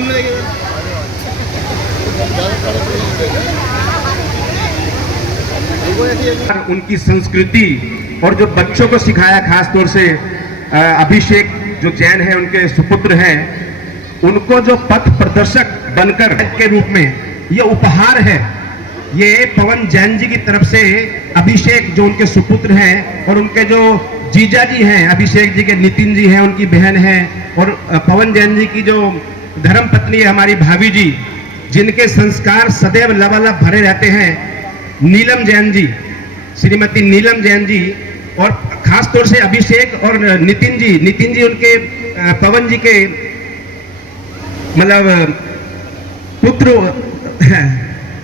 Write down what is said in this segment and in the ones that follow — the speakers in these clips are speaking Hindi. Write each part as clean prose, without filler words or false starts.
सामने देखिए। उनकी संस्कृति और जो बच्चों को सिखाया, खास तौर से अभिषेक जो जैन है उनके सुपुत्र हैं, उनको जो पथ प्रदर्शक बनकर के रूप में ये उपहार है, ये पवन जैन जी की तरफ से अभिषेक जो उनके सुपुत्र हैं और उनके जो जीजा जी हैं, अभिषेक जी के नितिन जी हैं, उनकी बहन है, और पवन जैन जी की जो धर्म पत्नी है हमारी भाभी जी, जिनके संस्कार सदैव लबालब भरे रहते हैं, नीलम जैन जी, श्रीमती नीलम जैन जी, और खास तौर से अभिषेक और नितिन जी उनके पवन जी के मतलब पुत्र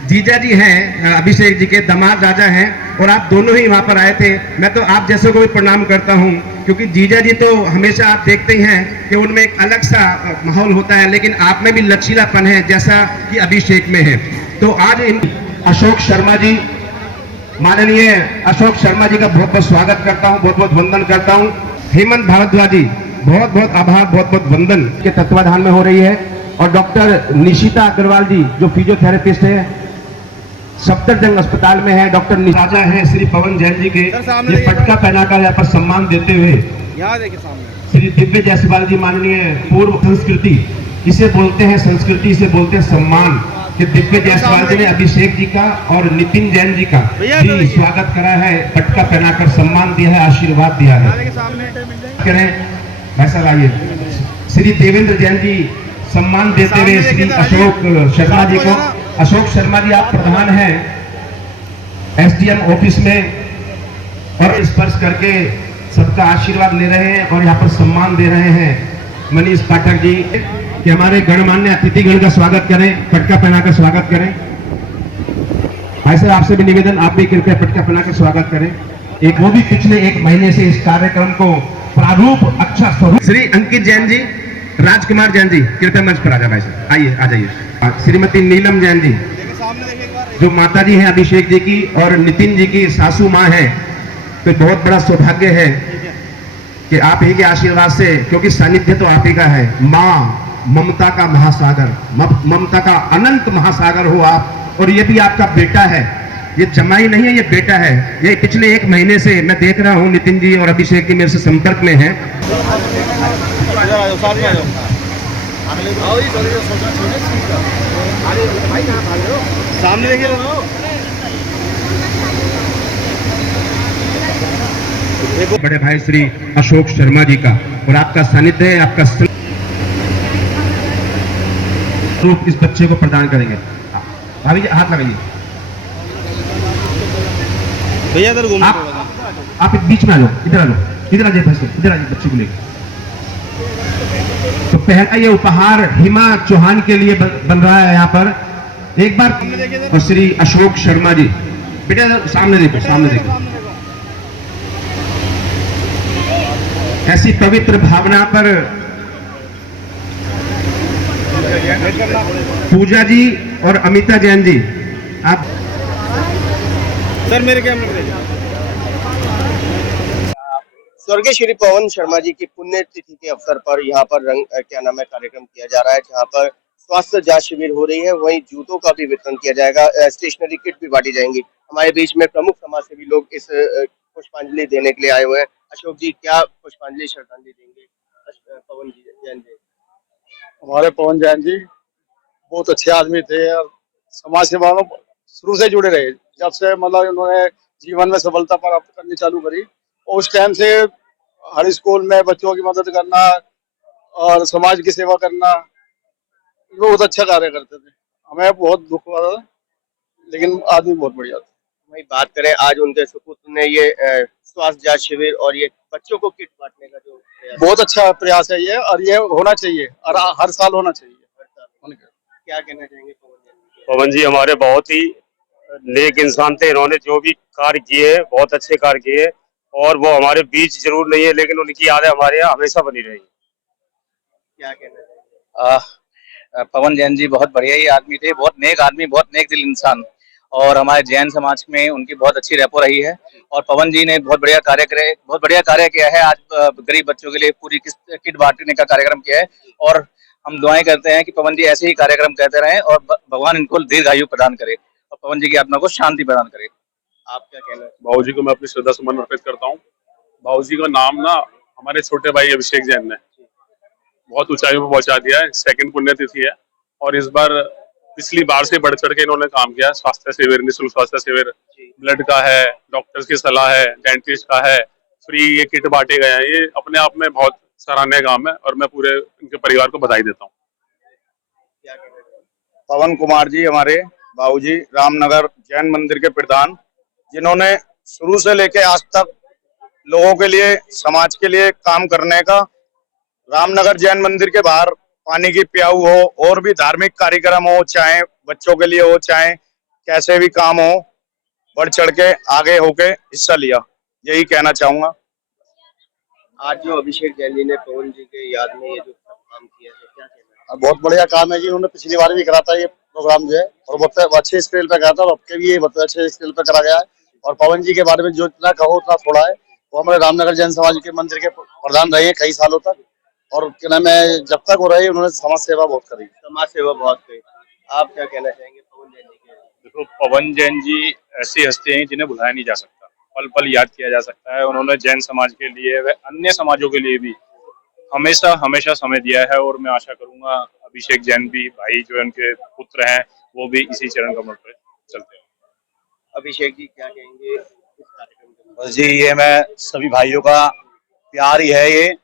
जीजा जी हैं, अभिषेक जी के दामाद राजा हैं, और आप दोनों ही वहां पर आए थे। मैं तो आप जैसे को भी प्रणाम करता हूं, क्योंकि जीजा जी तो हमेशा आप देखते ही हैं कि उनमें एक अलग सा माहौल होता है, लेकिन आप में भी लचीलापन है जैसा कि अभिषेक में है। तो आज इन अशोक शर्मा जी, माननीय अशोक शर्मा जी का बहुत बहुत स्वागत करता हूं, बहुत बहुत वंदन करता हूं। हेमंत भारद्वाज जी, बहुत बहुत आभार, बहुत बहुत वंदन के तत्वाधान में हो रही है। और डॉक्टर निशिता अग्रवाल जी जो फिजियोथेरेपिस्ट है, सफदरजंग अस्पताल में है, डॉक्टर राजा है श्री पवन जैन जी के, ये पटका पहनाकर यहाँ पर सम्मान देते हुए यहाँ देखिए सामने श्री दिव्य जायसवाल जी, माननीय पूर्व संस्कृति, इसे बोलते हैं संस्कृति, इसे बोलते हैं सम्मान, कि दिव्य जायसवाल जी ने अभिषेक जी का और नितिन जैन जी का भी स्वागत करा है, पटका पहनाकर सम्मान दिया है, आशीर्वाद दिया है। करें ऐसा लाइए, श्री देवेंद्र जैन जी सम्मान देते हुए श्री अशोक शर्मा जी को। अशोक शर्मा जी आप प्रधान हैं एसडीएम ऑफिस में, और स्पर्श करके सबका आशीर्वाद ले रहे हैं और यहाँ पर सम्मान दे रहे हैं। मनीष पाठक जी कि हमारे गणमान्य अतिथिगण का स्वागत करें, पटका पहनाकर स्वागत करें। भाई साहब आपसे भी निवेदन, आप भी कृपया पटका पहनाकर स्वागत करें। एक वो भी पिछले एक महीने से इस कार्यक्रम को प्रारूप अच्छा स्वरूप। श्री अंकित जैन जी, राजकुमार जैन जी कृपया मंच पर आ जाए, भाई साहब आइए, आ जाइए। श्रीमती नीलम जैन जी जो माता जी हैं अभिषेक जी की और नितिन जी की सासू माँ है, तो बहुत बड़ा सौभाग्य है कि आप ही के आशीर्वाद से, क्योंकि सानिध्य तो आप ही का है, माँ ममता का महासागर, ममता का अनंत महासागर हो आप, और ये भी आपका बेटा है, ये जमाई नहीं है, ये बेटा है। ये पिछले एक महीने से मैं देख रहा हूँ नितिन जी और अभिषेक जी मेरे से संपर्क में है। सामने देखिए, बड़े भाई श्री अशोक शर्मा जी का, और आपका सानिध्य है, आपका रूप इस बच्चे को प्रदान करेंगे। भाभी जी हाथ लगाइए, भैया इधर घूम, आप बीच में आ लो, इधर आ लो, इधर आ जाए, इधर आ जाए बच्चे को लेकर। तो पहला ये उपहार हिमा चौहान के लिए बन रहा है यहाँ पर, एक बार। और श्री अशोक शर्मा जी, बेटा सामने देखो, सामने देखो। ऐसी पवित्र भावना पर पूजा जी और अमिता जैन जी, आप सर मेरे कैमरे में देखिए। स्वर्गीय श्री पवन शर्मा जी की पुण्यतिथि के अवसर पर यहाँ पर कार्यक्रम किया जा रहा है, जहाँ पर स्वास्थ्य जांच शिविर हो रही है, वहीं जूतों का भी वितरण किया जाएगा, स्टेशनरी किट भी बांटी जाएंगी। हमारे बीच में प्रमुख समाज सेवी लोग इस पुष्पांजलि देने के लिए आए हुए हैं। अशोक जी, क्या पुष्पांजलि श्रद्धांजलि देंगे पवन जैन जी? हमारे पवन जैन जी बहुत अच्छे आदमी थे और समाज सेवा में शुरू से जुड़े रहे। जब से मतलब उन्होंने जीवन में सफलता प्राप्त करनी चालू करी, उस टाइम से हर स्कूल में बच्चों की मदद करना और समाज की सेवा करना, बहुत अच्छा कार्य करते थे। हमें बहुत दुख हुआ था, लेकिन आदमी बहुत बढ़िया था। वही बात करें, आज उनके सुपुत्र ने ये स्वास्थ्य जांच शिविर और ये बच्चों को किट बांटने का जो बहुत अच्छा प्रयास है ये, और ये होना चाहिए और हर साल होना चाहिए। क्या कहना चाहेंगे पवन जी? हमारे बहुत ही नेक इंसान थे, इन्होंने जो भी कार्य किए बहुत अच्छे कार्य किए, और वो हमारे बीच जरूर नहीं है, लेकिन उनकी यादें हमारे यहाँ हमेशा बनी रहेगी। क्या कहना? पवन जैन जी बहुत बढ़िया ही आदमी थे, बहुत नेक आदमी, बहुत नेक दिल इंसान, और हमारे जैन समाज में उनकी बहुत अच्छी रेपो रही है। और पवन जी ने बहुत बढ़िया कार्य किया है। आज गरीब बच्चों के लिए पूरी किट बांटने का कार्यक्रम किया है, और हम दुआएं करते हैं कि पवन जी ऐसे ही कार्यक्रम करते रहें और भगवान इनको दीर्घायु प्रदान करे और पवन जी की आत्मा को शांति प्रदान करे। आप क्या कहना है? भाऊ जी को मैं अपनी श्रद्धा सुमन अर्पित करता हूँ। भाऊ जी का नाम ना हमारे छोटे भाई अभिषेक जैन ने बहुत ऊंचाई में पहुंचा दिया है। सेकंड पुण्यतिथि है और इस बार पिछली बार से बढ़ चढ़ के इन्होंने काम किया। स्वास्थ्य शिविर, निःशुल्क स्वास्थ्य शिविर, ब्लड का है, डॉक्टर्स की सलाह है, डेंटिस्ट का है, फ्री ये किट बांटे गए हैं। ये अपने आप में बहुत सराहनीय काम है और मैं पूरे इनके परिवार को बधाई देता हूँ। पवन कुमार जी हमारे बाबूजी रामनगर जैन मंदिर के प्रधान, जिन्होंने शुरू से लेके आज तक लोगों के लिए, समाज के लिए काम करने का, रामनगर जैन मंदिर के बाहर पानी की प्याऊ हो और भी धार्मिक कार्यक्रम हो, चाहे बच्चों के लिए हो, चाहे कैसे भी काम हो, बढ़ चढ़ के आगे होके हिस्सा लिया। यही कहना चाहूंगा। आज जो अभिषेक जैन जी ने पवन जी के याद में ये जो काम किया है, क्या कहना है? बहुत बढ़िया काम है जी। उन्होंने पिछली बार भी करा था ये प्रोग्राम जो है, और बहुत अच्छे स्केल पे करा था, और अब के भी ये बहुत अच्छे स्केल पे करा गया है। और पवन जी के बारे में जो इतना कहो उतना थोड़ा है। वो हमारे रामनगर जैन समाज के मंदिर के प्रधान रहे हैं कई सालों तक, और क्या नाम है, जब तक हो रहे उन्होंने समाज सेवा बहुत करी। समाज सेवा बहुत करी। आप क्या कहना चाहेंगे पवन जैन जी के? देखो, पवन जैन जी ऐसी हस्ती हैं जिन्हें भुलाया नहीं जा सकता, पल पल याद किया जा सकता है। उन्होंने जैन समाज के लिए व अन्य समाजों के लिए भी हमेशा हमेशा समय दिया है और मैं आशा करूंगा अभिषेक जैन भी, भाई जो उनके पुत्र हैं, वो भी इसी चरण कमल पर चलते हैं। अभिषेक जी क्या कहेंगे इस कार्यक्रम के? बस जी, ये मैं सभी भाइयों का प्यार ही है ये,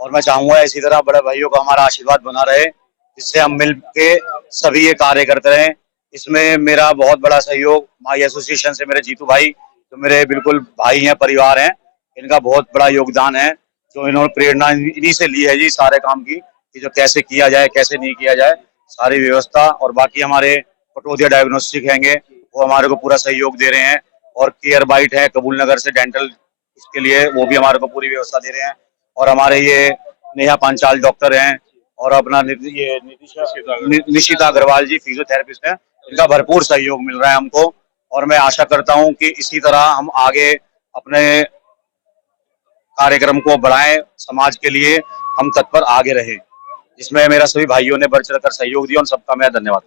और मैं चाहूंगा इसी तरह बड़े भाइयों का हमारा आशीर्वाद बना रहे, जिससे हम मिल के सभी ये कार्य करते रहें। इसमें मेरा बहुत बड़ा सहयोग माई एसोसिएशन से मेरे जीतू भाई, जो मेरे बिल्कुल भाई हैं, परिवार हैं, इनका बहुत बड़ा योगदान है। जो इन्होंने प्रेरणा इन्हीं से ली है जी सारे काम की, कि जो कैसे किया जाए, कैसे नहीं किया जाए, सारी व्यवस्था। और बाकी हमारे पटोदिया डायग्नोस्टिक हैंगे, वो हमारे को पूरा सहयोग दे रहे हैं। और केयर बाइट है कबूल नगर से डेंटल, उसके लिए वो भी हमारे को पूरी व्यवस्था दे रहे हैं। और हमारे ये नेहा पांचाल डॉक्टर हैं, और अपना ये निशिता अग्रवाल जी फिजियोथेरेपिस्ट हैं, इनका भरपूर सहयोग मिल रहा है हमको। और मैं आशा करता हूं कि इसी तरह हम आगे अपने कार्यक्रम को बढ़ाएं, समाज के लिए हम तत्पर आगे रहे, जिसमें मेरा सभी भाइयों ने बढ़ चढ़कर सहयोग दिया। उन सबका मैं धन्यवाद।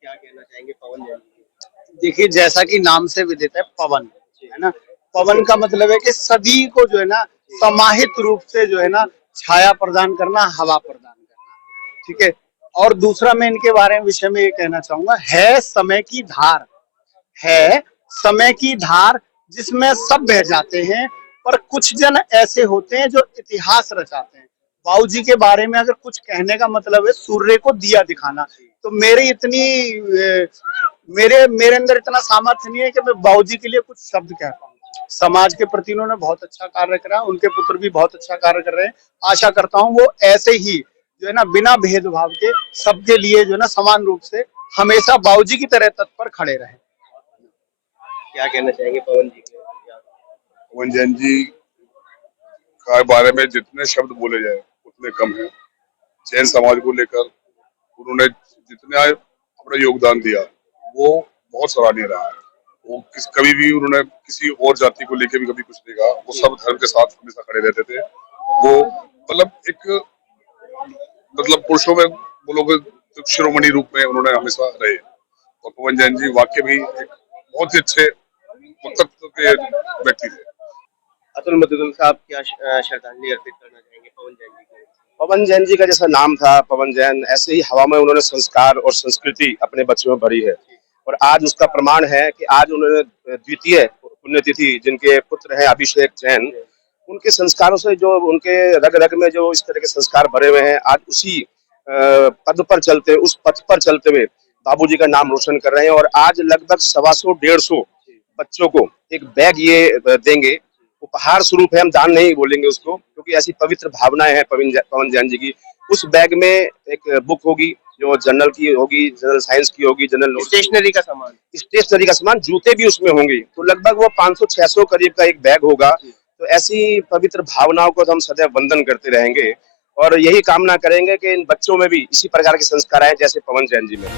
क्या कहना चाहेंगे पवन जैन जी? देखिए, जैसा कि नाम से विदित है पवन, है ना, पवन का मतलब है कि सभी को जो है ना समाहित रूप से जो है ना छाया प्रदान करना, हवा प्रदान करना, ठीक है। और दूसरा मैं इनके बारे में विषय में ये कहना चाहूंगा, है समय की धार, है समय की धार जिसमें सब बह जाते हैं, पर कुछ जन ऐसे होते हैं जो इतिहास रचाते हैं। बाबूजी के बारे में अगर कुछ कहने का मतलब है सूर्य को दिया दिखाना, तो मेरे अंदर इतना सामर्थ्य नहीं है कि मैं बाबूजी के लिए कुछ शब्द कह पाऊँ। समाज के प्रति उन्होंने बहुत अच्छा कार्य करा, उनके पुत्र भी बहुत अच्छा कार्य कर रहे हैं। आशा करता हूँ वो ऐसे ही जो है ना बिना भेदभाव के सबके लिए जो है ना समान रूप से हमेशा बाबूजी की तरह तत्पर खड़े रहे। क्या कहना चाहेंगे पवन जी के? पवन जैन जी के बारे में जितने शब्द बोले जाए उतने कम है। जैन समाज को लेकर उन्होंने जितना अपना योगदान दिया वो बहुत सराहनीय रहा है। वो कभी भी उन्होंने किसी और जाति को लेकर भी कभी कुछ नहीं कहा। वो सब धर्म के साथ हमेशा खड़े रहते थे। वो मतलब पुरुषों में वो लोग शिरोमणि रूप में उन्होंने हमेशा रहे। और पवन जैन जी वाकई भी एक बहुत ही अच्छे वक्तव्य के व्यक्ति थे। अतुल मधुगुल साहब क्या श्रद्धांजलि अर्पित करना चाहेंगे पवन जैन जी को? पवन जैन जी का जैसा नाम था पवन जैन, ऐसे ही हवा में उन्होंने संस्कार और संस्कृति अपने बच्चों में भरी है। और आज उसका प्रमाण है कि आज उन्होंने द्वितीय पुण्यतिथि जिनके पुत्र हैं अभिषेक जैन, उनके संस्कारों से जो उनके रग रग में जो इस तरह के संस्कार भरे हुए हैं, आज उसी पद पर चलते, उस पथ पर चलते हुए बाबूजी का नाम रोशन कर रहे हैं। और आज लगभग 125-150 बच्चों को एक बैग ये देंगे, उपहार स्वरूप है, हम दान नहीं बोलेंगे उसको, क्योंकि ऐसी पवित्र भावनाएं हैं पवन जैन जी की। उस बैग में एक बुक होगी जो जनरल की होगी, जनरल साइंस की होगी, जनरल स्टेशनरी का सामान, जूते भी उसमें होंगे। तो लगभग वो 500-600 करीब का एक बैग होगा। तो ऐसी पवित्र भावनाओं को तो हम सदैव वंदन करते रहेंगे और यही कामना करेंगे कि इन बच्चों में भी इसी प्रकार के संस्कार आए जैसे पवन जैन जी में।